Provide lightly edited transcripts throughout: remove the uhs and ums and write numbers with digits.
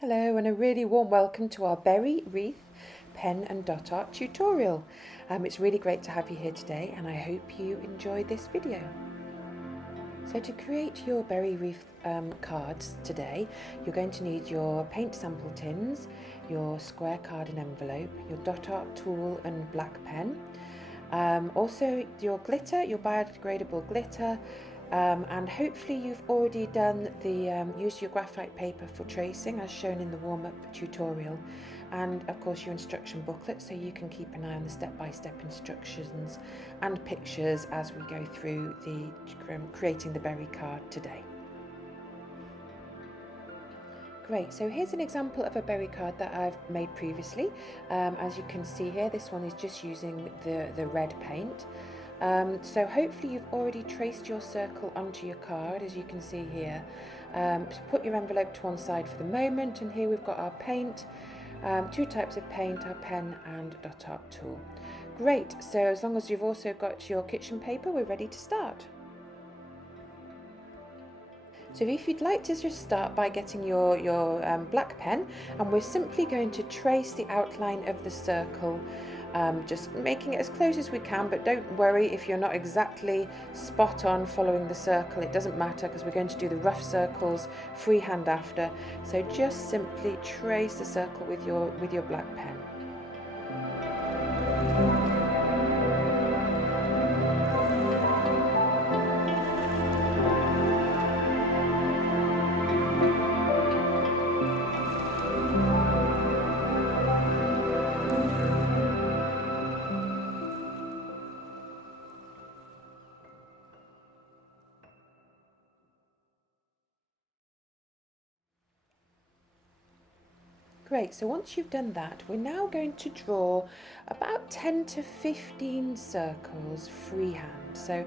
Hello and a really warm welcome to our berry, wreath, pen and dot art tutorial. It's really great to have you here today and I hope you enjoy this video. So to create your berry wreath cards today, you're going to need your paint sample tins, your square card and envelope, your dot art tool and black pen, also your glitter, your biodegradable glitter, and hopefully you've already done the use your graphite paper for tracing as shown in the warm-up tutorial, and of course your instruction booklet so you can keep an eye on the step-by-step instructions and pictures as we go through the creating the berry card today. Great, so here's an example of a berry card that I've made previously. As you can see here, this one is just using the red paint. So hopefully you've already traced your circle onto your card, as you can see here. Put your envelope to one side for the moment, and here we've got our paint, two types of paint, our pen and dot art tool. Great, so as long as you've also got your kitchen paper, we're ready to start. So if you'd like to just start by getting your black pen, and we're simply going to trace the outline of the circle, just making it as close as we can, but don't worry if you're not exactly spot on following the circle. It doesn't matter because we're going to do the rough circles freehand after. So just simply trace the circle with your black pen. Great, so once you've done that, we're now going to draw about 10 to 15 circles freehand. So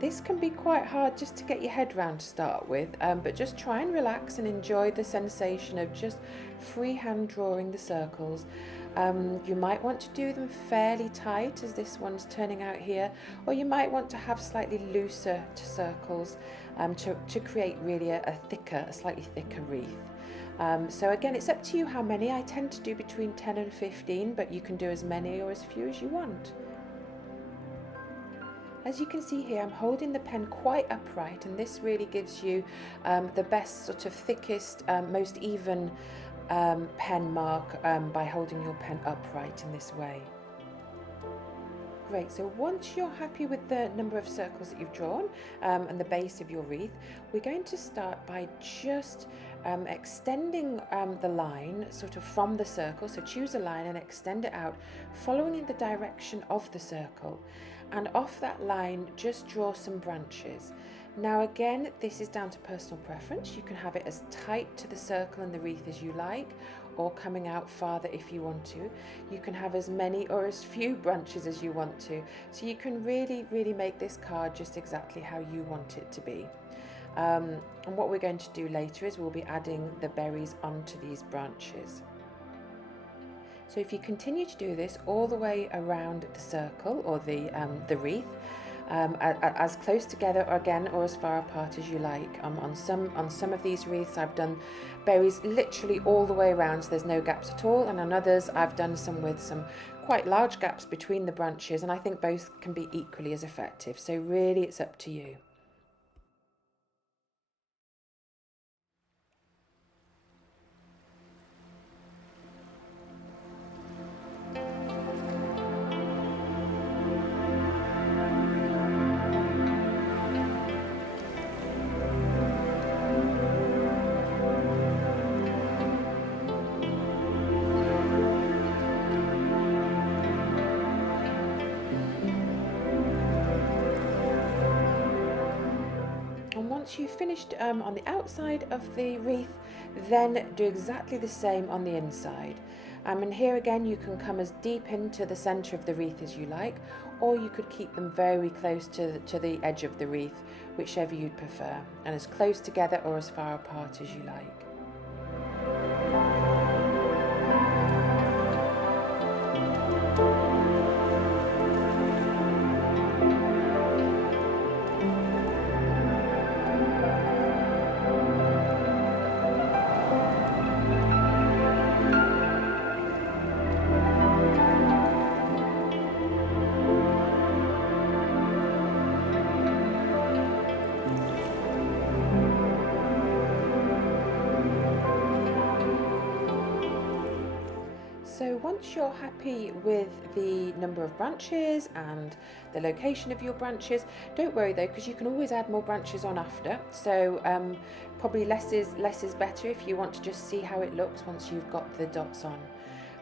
this can be quite hard just to get your head round to start with, but just try and relax and enjoy the sensation of just freehand drawing the circles. You might want to do them fairly tight, as this one's turning out here, or you might want to have slightly looser circles to create really a slightly thicker wreath. So again, it's up to you how many. I tend to do between 10 and 15, but you can do as many or as few as you want. As you can see here, I'm holding the pen quite upright, and this really gives you the best sort of thickest, most even pen mark by holding your pen upright in this way. Great, so once you're happy with the number of circles that you've drawn and the base of your wreath, we're going to start by just extending the line sort of from the circle. So choose a line and extend it out, following in the direction of the circle. And off that line, just draw some branches. Now again, this is down to personal preference. You can have it as tight to the circle and the wreath as you like, or coming out farther if you want to. You can have as many or as few branches as you want to. So you can really make this card just exactly how you want it to be. And what we're going to do later is we'll be adding the berries onto these branches. So if you continue to do this all the way around the circle or the wreath, as close together again or as far apart as you like. On some of these wreaths I've done berries literally all the way around, so there's no gaps at all, and on others I've done some with some quite large gaps between the branches, and I think both can be equally as effective, so really it's up to you. Once you've finished on the outside of the wreath, then do exactly the same on the inside. And here again, you can come as deep into the centre of the wreath as you like, or you could keep them very close to the edge of the wreath, whichever you'd prefer, and as close together or as far apart as you like. So once you're happy with the number of branches and the location of your branches, don't worry though, because you can always add more branches on after. So probably less is better if you want to just see how it looks once you've got the dots on.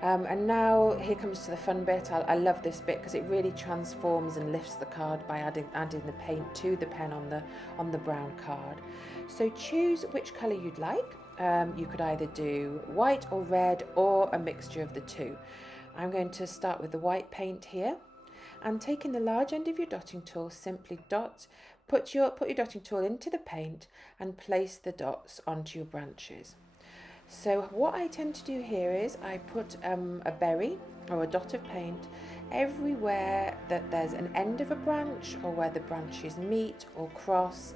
And now here comes to the fun bit. I love this bit because it really transforms and lifts the card by adding the paint to the pen on the brown card. So choose which colour you'd like. You could either do white or red or a mixture of the two. I'm going to start with the white paint here, and taking the large end of your dotting tool, simply put your dotting tool into the paint and place the dots onto your branches. So what I tend to do here is I put a berry or a dot of paint everywhere that there's an end of a branch or where the branches meet or cross.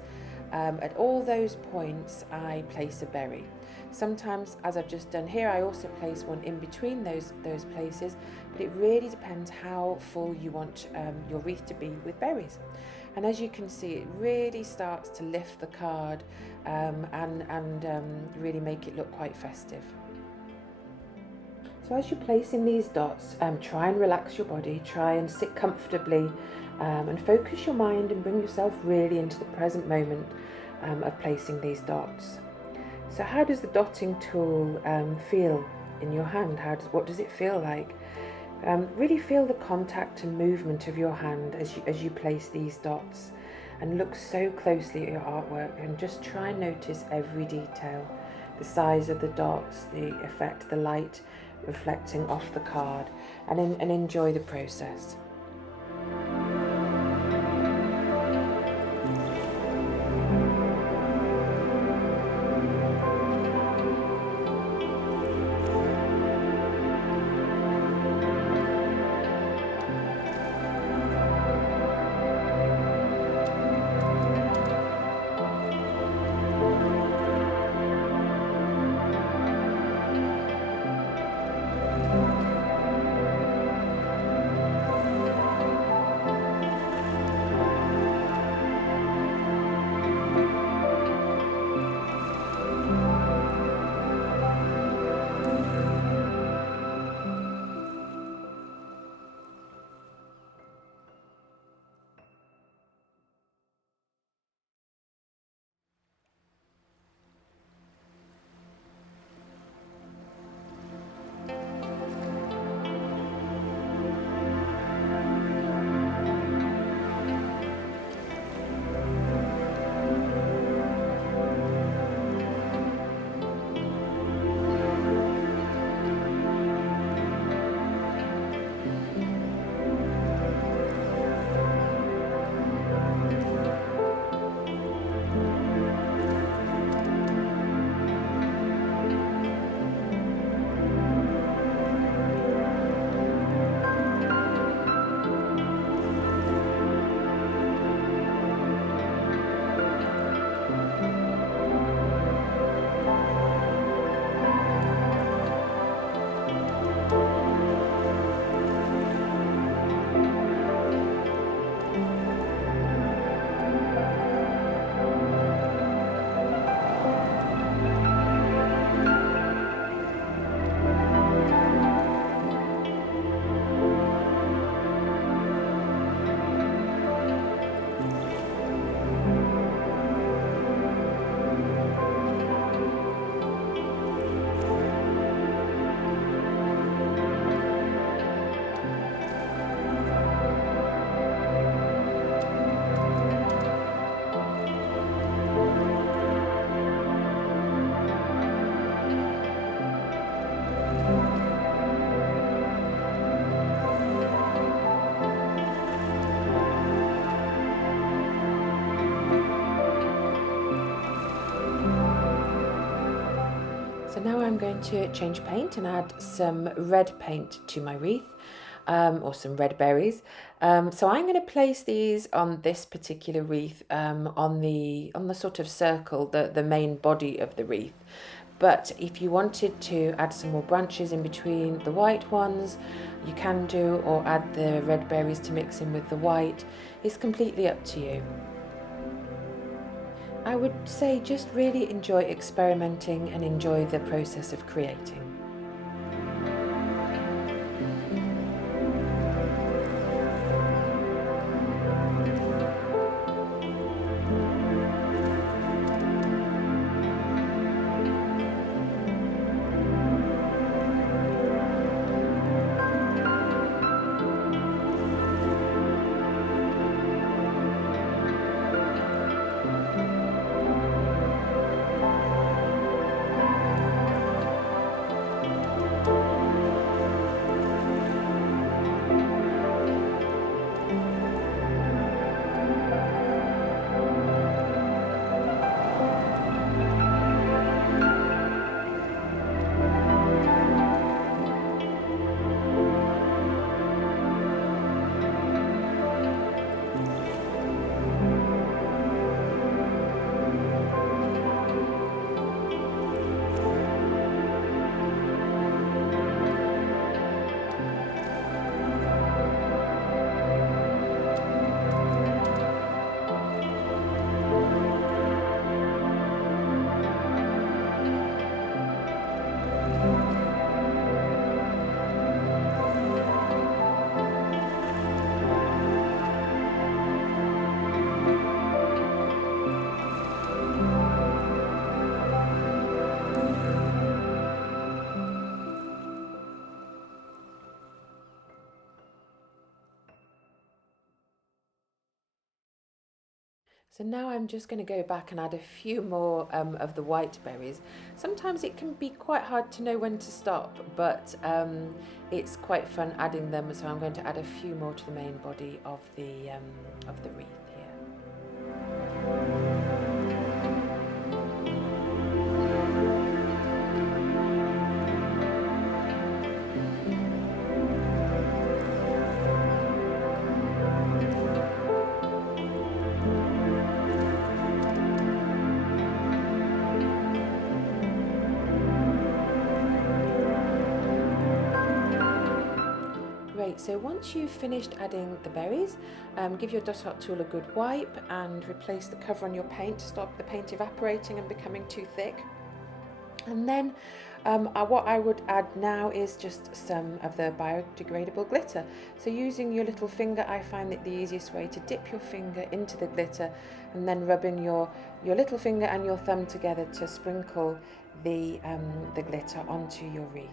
At all those points I place a berry. Sometimes, as I've just done here, I also place one in between those places, but it really depends how full you want your wreath to be with berries. And as you can see, it really starts to lift the card and really make it look quite festive. So as you're placing these dots, try and relax your body, try and sit comfortably, and focus your mind and bring yourself really into the present moment of placing these dots. So how does the dotting tool feel in your hand? What does it feel like? Really feel the contact and movement of your hand as you place these dots, and look so closely at your artwork and just try and notice every detail, the size of the dots, the effect, the light reflecting off the card, and enjoy the process. So now I'm going to change paint and add some red paint to my wreath, or some red berries. So I'm going to place these on this particular wreath, on the sort of circle, the main body of the wreath. But if you wanted to add some more branches in between the white ones, you can do, or add the red berries to mix in with the white. It's completely up to you. I would say just really enjoy experimenting and enjoy the process of creating. So now I'm just going to go back and add a few more of the white berries. Sometimes it can be quite hard to know when to stop, but it's quite fun adding them. So I'm going to add a few more to the main body of the wreath here. Great, so once you've finished adding the berries, give your dot art tool a good wipe and replace the cover on your paint to stop the paint evaporating and becoming too thick. And then what I would add now is just some of the biodegradable glitter. So using your little finger, I find that the easiest way to dip your finger into the glitter and then rubbing your little finger and your thumb together to sprinkle the glitter onto your wreath.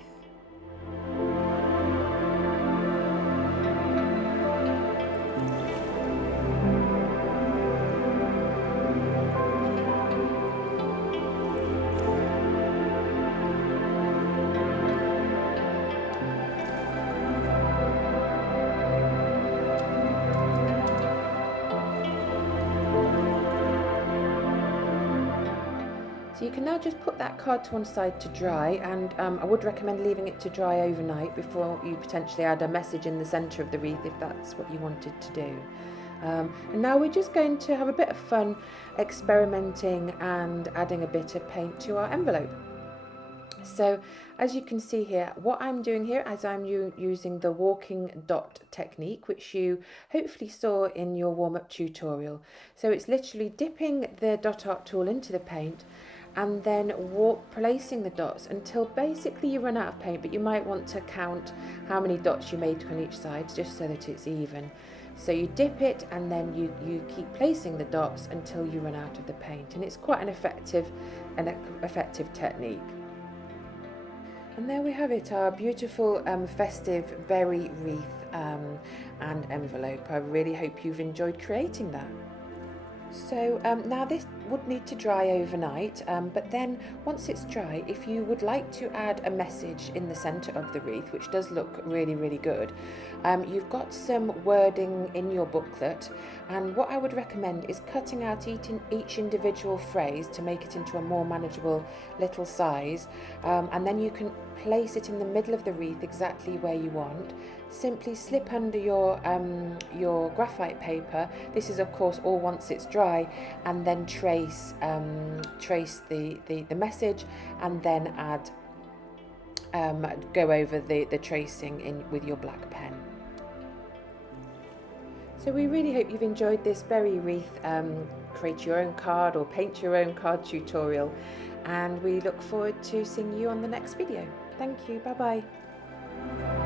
So you can now just put that card to one side to dry, and I would recommend leaving it to dry overnight before you potentially add a message in the centre of the wreath if that's what you wanted to do. And now we're just going to have a bit of fun experimenting and adding a bit of paint to our envelope. So as you can see here, what I'm doing here is I'm using the walking dot technique, which you hopefully saw in your warm-up tutorial. So it's literally dipping the dot art tool into the paint and then placing the dots until basically you run out of paint, but you might want to count how many dots you made on each side just so that it's even. So you dip it and then you keep placing the dots until you run out of the paint, and it's quite an effective technique. And there we have it, our beautiful festive berry wreath and envelope. I really hope you've enjoyed creating that. So now this would need to dry overnight, but then once it's dry, if you would like to add a message in the centre of the wreath, which does look really good, you've got some wording in your booklet, and what I would recommend is cutting out each individual phrase to make it into a more manageable little size, and then you can place it in the middle of the wreath exactly where you want. Simply slip under your graphite paper. This is of course all once it's dry, and then trace the message, and then add go over the tracing in with your black pen. So we really hope you've enjoyed this berry wreath create your own card or paint your own card tutorial, and we look forward to seeing you on the next video. Thank you, bye bye.